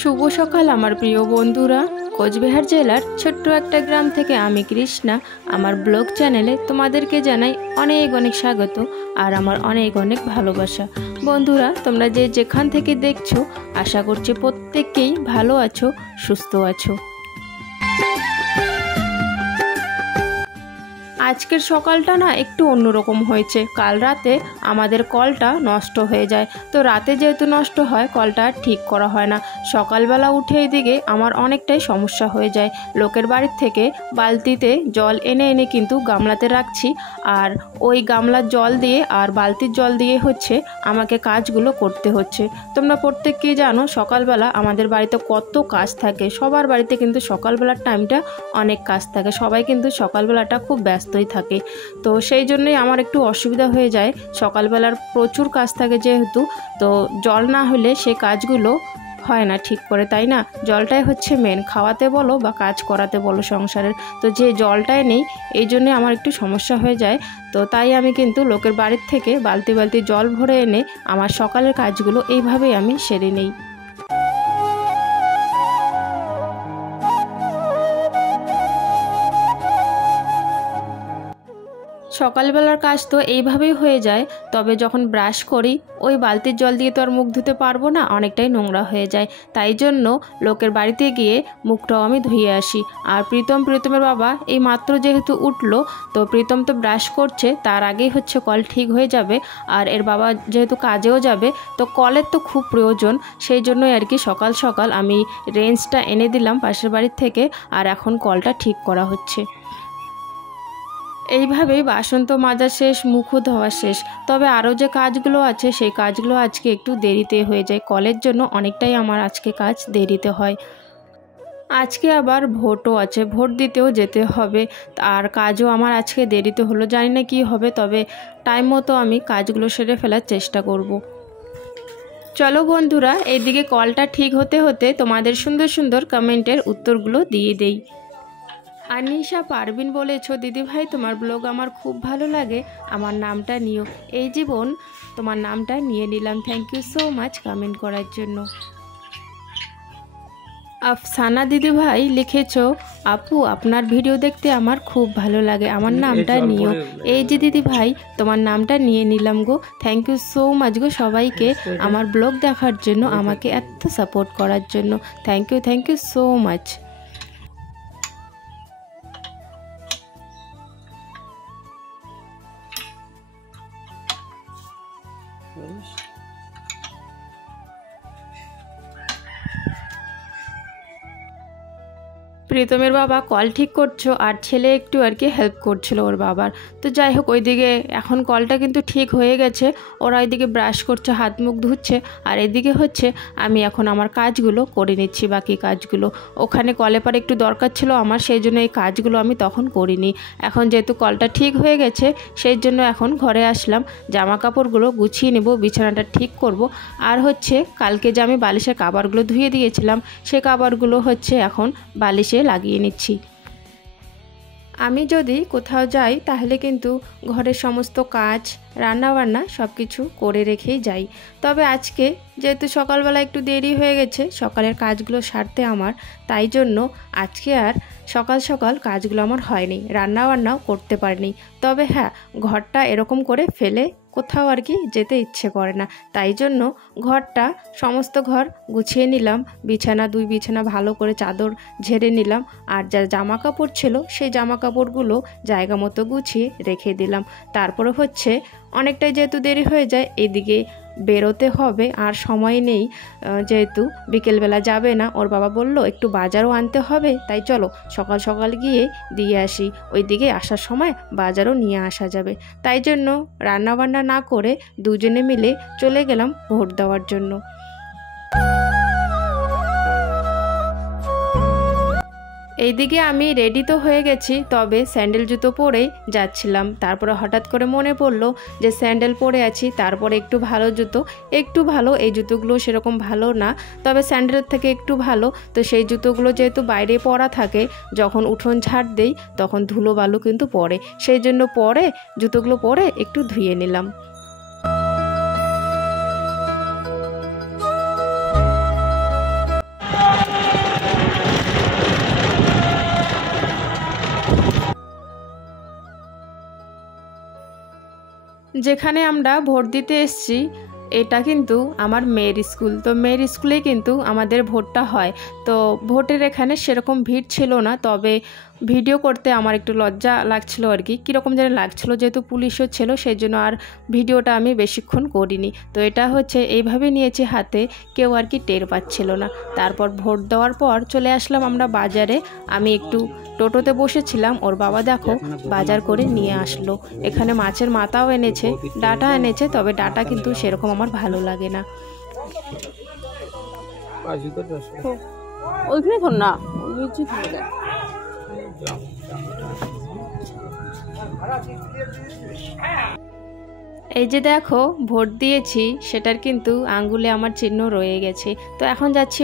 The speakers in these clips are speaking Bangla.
শুভ সকাল আমার প্রিয় বন্ধুরা। কোচবিহার জেলার ছোট্ট একটা গ্রাম থেকে আমি কৃষ্ণা আমার ব্লগ চ্যানেলে তোমাদেরকে জানাই অনেক অনেক স্বাগত আর আমার অনেক অনেক ভালোবাসা। বন্ধুরা, তোমরা যে যেখান থেকে দেখছো আশা করছি প্রত্যেককেই ভালো আছো, সুস্থ আছো। আজকের সকালটা না একটু অন্যরকম হয়েছে। কাল রাতে আমাদের কলটা নষ্ট হয়ে যায়, তো রাতে যেহেতু নষ্ট হয় কলটা ঠিক করা হয় না। সকালবেলা উঠে এদিকে আমার অনেকটাই সমস্যা হয়ে যায়। লোকের বাড়ির থেকে বালতিতে জল এনে এনে কিন্তু গামলাতে রাখছি, আর ওই গামলার জল দিয়ে আর বালতির জল দিয়ে হচ্ছে আমাকে কাজগুলো করতে হচ্ছে। তোমরা প্রত্যেককেই জানো সকালবেলা আমাদের বাড়িতে কত কাজ থাকে। সবার বাড়িতে কিন্তু সকালবেলার টাইমটা অনেক কাজ থাকে, সবাই কিন্তু সকালবেলাটা খুব ব্যস্ত থাকে। তো সেই জন্যই আমার একটু অসুবিধা হয়ে যায়, সকালবেলার প্রচুর কাজ থাকে যেহেতু। তো জল না হলে সে কাজগুলো হয় না ঠিক করে, তাই না? জলটাই হচ্ছে মেন, খাওয়াতে বলো বা কাজ করাতে বলো সংসারের। তো যে জলটাই নেই এই জন্যে আমার একটু সমস্যা হয়ে যায়। তো তাই আমি কিন্তু লোকের বাড়ির থেকে বালতি বালতি জল ভরে এনে আমার সকালের কাজগুলো এইভাবেই আমি সেরে নিই। সকালবেলার কাজ তো এইভাবেই হয়ে যায়, তবে যখন ব্রাশ করি ওই বালতির জল দিয়ে তো আর মুখ ধুতে পারবো না, অনেকটাই নোংরা হয়ে যায়। তাই জন্য লোকের বাড়িতে গিয়ে মুখটাও আমি ধুয়ে আসি। আর প্রীতমের বাবা এই মাত্র যেহেতু উঠলো, তো প্রীতম তো ব্রাশ করছে, তার আগেই হচ্ছে কল ঠিক হয়ে যাবে। আর এর বাবা যেহেতু কাজেও যাবে, তো কলের তো খুব প্রয়োজন, সেই জন্যই আর কি সকাল সকাল আমি রেঞ্জটা এনে দিলাম পাশের বাড়ির থেকে, আর এখন কলটা ঠিক করা হচ্ছে। এইভাবেই বাসন তো মাজা শেষ, মুখও ধোয়া শেষ, তবে আরও যে কাজগুলো আছে সেই কাজগুলো আজকে একটু দেরিতে হয়ে যায়। কলের জন্য অনেকটাই আমার আজকে কাজ দেরিতে হয়। আজকে আবার ভোটও আছে, ভোট দিতেও যেতে হবে, আর কাজও আমার আজকে দেরিতে হলো। জানি না কী হবে, তবে টাইম মতো আমি কাজগুলো সেরে ফেলার চেষ্টা করব। চলো বন্ধুরা, এইদিকে কলটা ঠিক হতে হতে তোমাদের সুন্দর সুন্দর কমেন্টের উত্তরগুলো দিয়ে দেই। আনিশা পারভিন বলেছো, দিদিভাই তোমার ব্লগ আমার খুব ভালো লাগে, আমার নামটা নিও। এই জীবন তোমার নামটা নিয়ে নিলাম, thank you so much comment করার জন্য। আফসানা দিদিভাই লিখেছো, আপু আপনার ভিডিও দেখতে আমার খুব ভালো লাগে, আমার নামটা নিও। এই যে দিদিভাই তোমার নামটা নিয়ে নিলাম গো, থ্যাংক ইউ সো মাচ গো সবাইকে আমার ব্লগ দেখার জন্য, আমাকে এত সাপোর্ট করার জন্য। Thank you so much. প্রীতমের বাবা কল ঠিক করছো আর ছেলে একটু আর কি হেল্প করছিল ওর বাবার। তো যাই হোক, ওইদিকে এখন কলটা কিন্তু ঠিক হয়ে গেছে, ওরা ওইদিকে ব্রাশ করছে, হাত মুখ ধুচ্ছে, আর এদিকে হচ্ছে আমি এখন আমার কাজগুলো করে নিচ্ছি, বাকি কাজগুলো। ওখানে কলে পারে একটু দরকার ছিল আমার, সেই জন্য এই কাজগুলো আমি তখন করিনি। এখন যেহেতু কলটা ঠিক হয়ে গেছে সেই জন্য এখন ঘরে আসলাম, জামা কাপড়গুলো গুছিয়ে নেব, বিছানাটা ঠিক করব। আর হচ্ছে কালকে যে আমি বালিশের কাভারগুলো ধুয়ে দিয়েছিলাম সে কাভারগুলো হচ্ছে এখন বালিশে লাগিয়ে নিচ্ছি। আমি যদি কোথাও যাই তাহলে কিন্তু ঘরের সমস্ত কাজ রান্নাবান্না সব কিছু করে রেখেই যাই। তবে আজকে যেহেতু সকালবেলা একটু দেরি হয়ে গেছে সকালের কাজগুলো সারতে আমার, তাই জন্য আজকে আর সকাল সকাল কাজগুলো আমার হয়নি, রান্নাবান্নাও করতে পারিনি। তবে হ্যাঁ, ঘরটা এরকম করে ফেলে কোথাও আর কি যেতে ইচ্ছে করে না, তাই জন্য ঘরটা সমস্ত ঘর গুছিয়ে নিলাম, দুই বিছানা ভালো করে চাদর ঝেড়ে নিলাম, আর যা জামা কাপড় ছিল সেই জামা কাপড়গুলো জায়গা মতো গুছিয়ে রেখে দিলাম। তারপরে হচ্ছে অনেকটাই যেহেতু দেরি হয়ে যায়, এদিকে বেরোতে হবে আর সময় নেই, যেহেতু বিকেলবেলা যাবে না, ওর বাবা বলল একটু বাজারও আনতে হবে, তাই চলো সকাল সকাল গিয়ে দিয়ে আসি, ওইদিকে আসার সময় বাজারও নিয়ে আসা যাবে। তাই জন্য রান্নাবান্না না করে দুজনে মিলে চলে গেলাম ভোট দেওয়ার জন্য। এইদিকে আমি রেডি তো হয়ে গেছি, তবে স্যান্ডেল জুতো পরেই যাচ্ছিলাম। তারপরে হঠাৎ করে মনে পড়লো যে স্যান্ডেল পরে আছি, তারপরে একটু ভালো জুতো, একটু ভালো, এই জুতোগুলো সেরকম ভালো না, তবে স্যান্ডেলের থেকে একটু ভালো। তো সেই জুতোগুলো যেহেতু বাইরে পরা থাকে, যখন উঠোন ঝাড় দেই তখন ধুলো বালু কিন্তু পড়ে, সেই জন্য পরে জুতোগুলো পরে একটু ধুয়ে নিলাম। যেখানে আমরা ভোট দিতে এসেছি এটা কিন্তু আমার মেয়ের স্কুল, তো মেয়ের স্কুলেই কিন্তু আমাদের ভোটটা হয়। তো ভোটের এখানে সেরকম ভিড় ছিল না, তবে ভিডিও করতে আমার একটু লজ্জা লাগছিল আর কি, কীরকম যেন লাগছিল, যেহেতু পুলিশও ছিল সেই জন্য আর ভিডিওটা আমি বেশিক্ষণ করিনি। তো এটা হচ্ছে এইভাবে নিয়েছি হাতে, কেউ আর কি টের পাচ্ছিল না। তারপর ভোট দেওয়ার পর চলে আসলাম আমরা বাজারে। আমি একটু টোটোতে বসেছিলাম, ওর বাবা দেখো বাজার করে নিয়ে আসলো। এখানে মাছের মাথাও এনেছে, ডাটা এনেছে, তবে ডাটা কিন্তু সেরকম আমার ভালো লাগে না। এই যে দেখো ভোট দিয়েছি, সেটার কিন্তু আঙ্গুলে আমার চিহ্ন রয়ে গেছে। তো এখন যাচ্ছি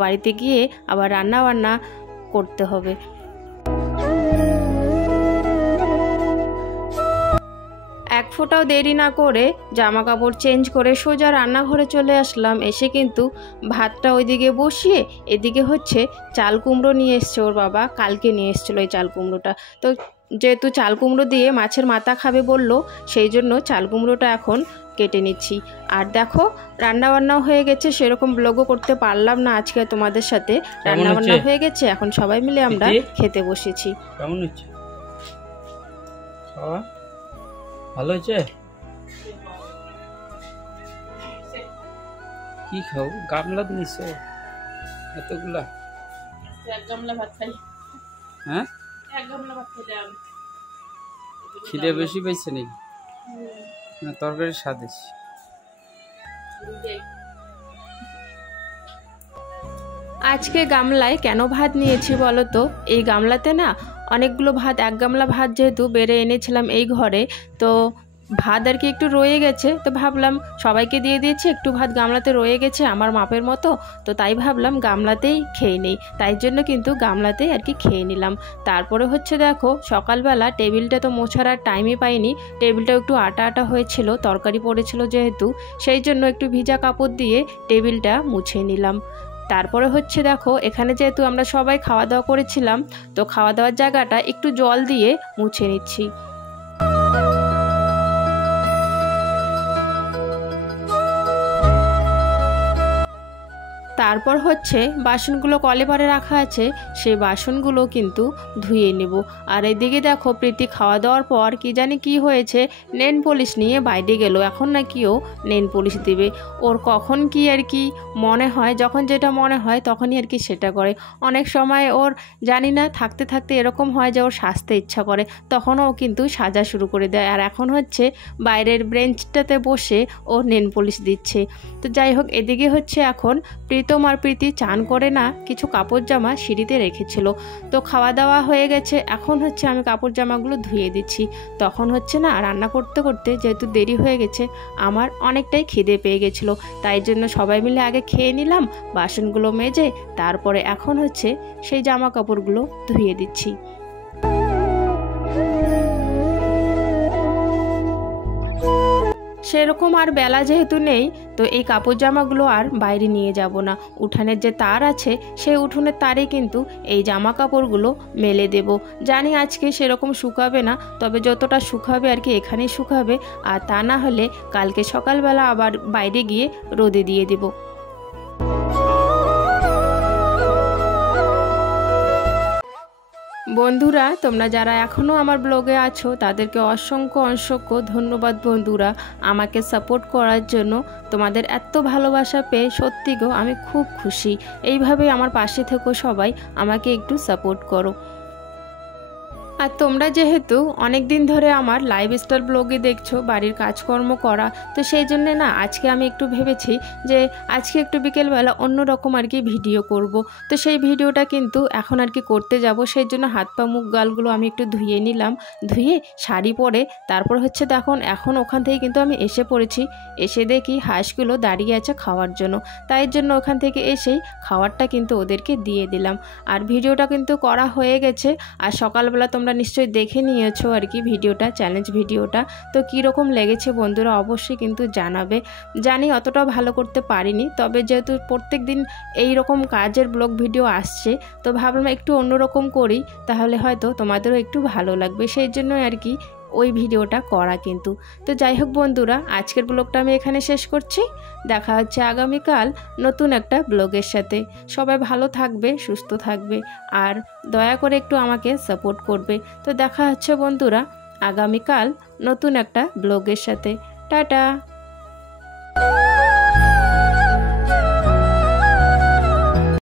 বাড়িতে গিয়ে আবার রান্না বান্না করতে হবে। এক ফোঁটাও দেরি না করে জামা কাপড় চেঞ্জ করে সোজা রান্নাঘরে চলে আসলাম। এসে কিন্তু ভাতটা ওইদিকে বসিয়ে এদিকে হচ্ছে চাল কুমড়ো নিয়ে এসছে ওর বাবা, কালকে নিয়ে এসেছিলো এই চাল কুমড়োটা। তো যেহেতু চাল কুমড়ো দিয়ে মাছের মাথা খাবে বললো, সেই জন্য চাল কুমড়োটা এখন কেটে নিচ্ছি। আর দেখো রান্নাবান্নাও হয়ে গেছে, সেরকম ব্লগও করতে পারলাম না আজকে তোমাদের সাথে। রান্নাবান্না হয়ে গেছে, এখন সবাই মিলে আমরা খেতে বসেছি। কেমন হচ্ছে? ভালো হয়েছে? কি খাও? গামলা নিছো এতগুলা? এক গামলা ভাত খাই। হ্যাঁ, এক গামলা ভাত খেলাম। খিদে বেশি পাইছে নাকি? না, তরকারি স্বাদ আছে। আজকে গামলায় কেন ভাত নিয়েছি বলো তো? এই গামলাতে না অনেকগুলো ভাত, এক গামলা ভাত যেহেতু বেড়ে এনেছিলাম এই ঘরে, তো ভাত আর কি একটু রয়ে গেছে। তো ভাবলাম সবাইকে দিয়ে দিয়েছি, একটু ভাত গামলাতে রয়ে গেছে আমার মাপের মতো, তো তাই ভাবলাম গামলাতেই খেয়ে নেই। তাই জন্য কিন্তু গামলাতেই আর কি খেয়ে নিলাম। তারপরে হচ্ছে দেখো সকালবেলা টেবিলটা তো মোছার আর টাইমই পাইনি, টেবিলটা একটু আটা আটা হয়েছিল, তরকারি পড়েছিল যেহেতু, সেই জন্য একটু ভিজা কাপড় দিয়ে টেবিলটা মুছে নিলাম। তারপরে হচ্ছে দেখো এখানে যেহেতু আমরা সবাই খাওয়া দাওয়া করেছিলাম, তো খাওয়া দাওয়ার জায়গাটা একটু জল দিয়ে মুছে নিচ্ছি। তারপর হচ্ছে বাসনগুলো কলে পারে রাখা আছে, সেই বাসনগুলো কিন্তু ধুয়ে নেব। আর এদিকে দেখো প্রীতি খাওয়া দাওয়ার পর কি জানি কি হয়েছে, নেল পলিশ নিয়ে বাইরে গেল। এখন নাকি ও নেল পলিশ দেবে। ওর কখন কি আর কি মনে হয়, যখন যেটা মনে হয় তখনই আর কি সেটা করে। অনেক সময় ওর জানি না থাকতে থাকতে এরকম হয় যে ওর সাজতে ইচ্ছা করে, তখন ও কিন্তু সাজা শুরু করে দেয়। আর এখন হচ্ছে বাইরের বেঞ্চটাতে বসে ও নেল পলিশ দিচ্ছে। তো যাই হোক, এদিকে হচ্ছে এখন প্রীতম আর প্রীতি চান করে না কিছু কাপড় জামা সিঁড়িতে রেখেছিল। তো খাওয়া দাওয়া হয়ে গেছে, এখন হচ্ছে আমি কাপড় জামাগুলো ধুয়ে দিচ্ছি। তখন হচ্ছে না রান্না করতে করতে যেহেতু দেরি হয়ে গেছে, আমার অনেকটাই খিদে পেয়ে গেছিলো, তাই জন্য সবাই মিলে আগে খেয়ে নিলাম, বাসনগুলো মেজে তারপরে এখন হচ্ছে সেই জামা কাপড়গুলো ধুয়ে দিচ্ছি। সেরকম আর বেলা যেহেতু নেই, তো এই কাপড় জামাগুলো আর বাইরে নিয়ে যাব না। উঠানের যে তার আছে সেই উঠোনের তারে কিন্তু এই জামা কাপড়গুলো মেলে দেব। জানি আজকে সেরকম শুকাবে না, তবে যতটা শুকাবে আর কি এখানেই শুকাবে, আর তা না হলে কালকে সকালবেলা আবার বাইরে গিয়ে রোদে দিয়ে দেব। বন্ধুরা, তোমরা যারা এখনও আমার ব্লগে আছো তাদেরকে অসংখ্য অসংখ্য ধন্যবাদ বন্ধুরা, আমাকে সাপোর্ট করার জন্য। তোমাদের এত ভালোবাসা পেয়ে সত্যি গো আমি খুব খুশি। এইভাবে আমার পাশে থেকো সবাই, আমাকে একটু সাপোর্ট করো। আর তোমরা যেহেতু অনেক দিন ধরে আমার লাইফস্টাইল ব্লগে দেখছো বাড়ির কাজকর্ম করা, তো সেই জন্যে না আজকে আমি একটু ভেবেছি যে আজকে একটু বিকেলবেলা অন্যরকম আর কি ভিডিও করব। তো সেই ভিডিওটা কিন্তু এখন আর কি করতে যাব, সেই জন্য হাত পা মুখ গালগুলো আমি একটু ধুয়ে নিলাম। ধুয়ে শাড়ি পরে তারপর হচ্ছে এখন ওখান থেকে কিন্তু আমি এসে পড়েছি। এসে দেখি হাঁসগুলো দাঁড়িয়ে আছে খাওয়ার জন্য, তাই জন্য ওখান থেকে এসেই খাবারটা কিন্তু ওদেরকে দিয়ে দিলাম। আর ভিডিওটা কিন্তু করা হয়ে গেছে। আর সকালবেলা তোমরা নিশ্চয়ই দেখে নিয়েছো আর কি ভিডিওটা, চ্যালেঞ্জ ভিডিওটা। তো কীরকম লেগেছে বন্ধুরা অবশ্যই কিন্তু জানাবে। জানি অতটা ভালো করতে পারিনি, তবে যেহেতু প্রত্যেক দিন এই রকম কাজের ব্লগ ভিডিও আসছে, তো ভাবলাম একটু অন্যরকম করি, তাহলে হয়তো তোমাদেরও একটু ভালো লাগবে, সেই জন্যই আর কি ওই ভিডিওটা করা কিন্তু। তো যাই হোক বন্ধুরা, আজকের ব্লগটা আমি এখানে শেষ করছি। দেখা হচ্ছে আগামীকাল নতুন একটা ব্লগের সাথে। সবাই ভালো থাকবে, সুস্থ থাকবে, আর দয়া করে একটু আমাকে সাপোর্ট করবে। তো দেখা হচ্ছে বন্ধুরা আগামীকাল নতুন একটা ব্লগের সাথে। টাটা।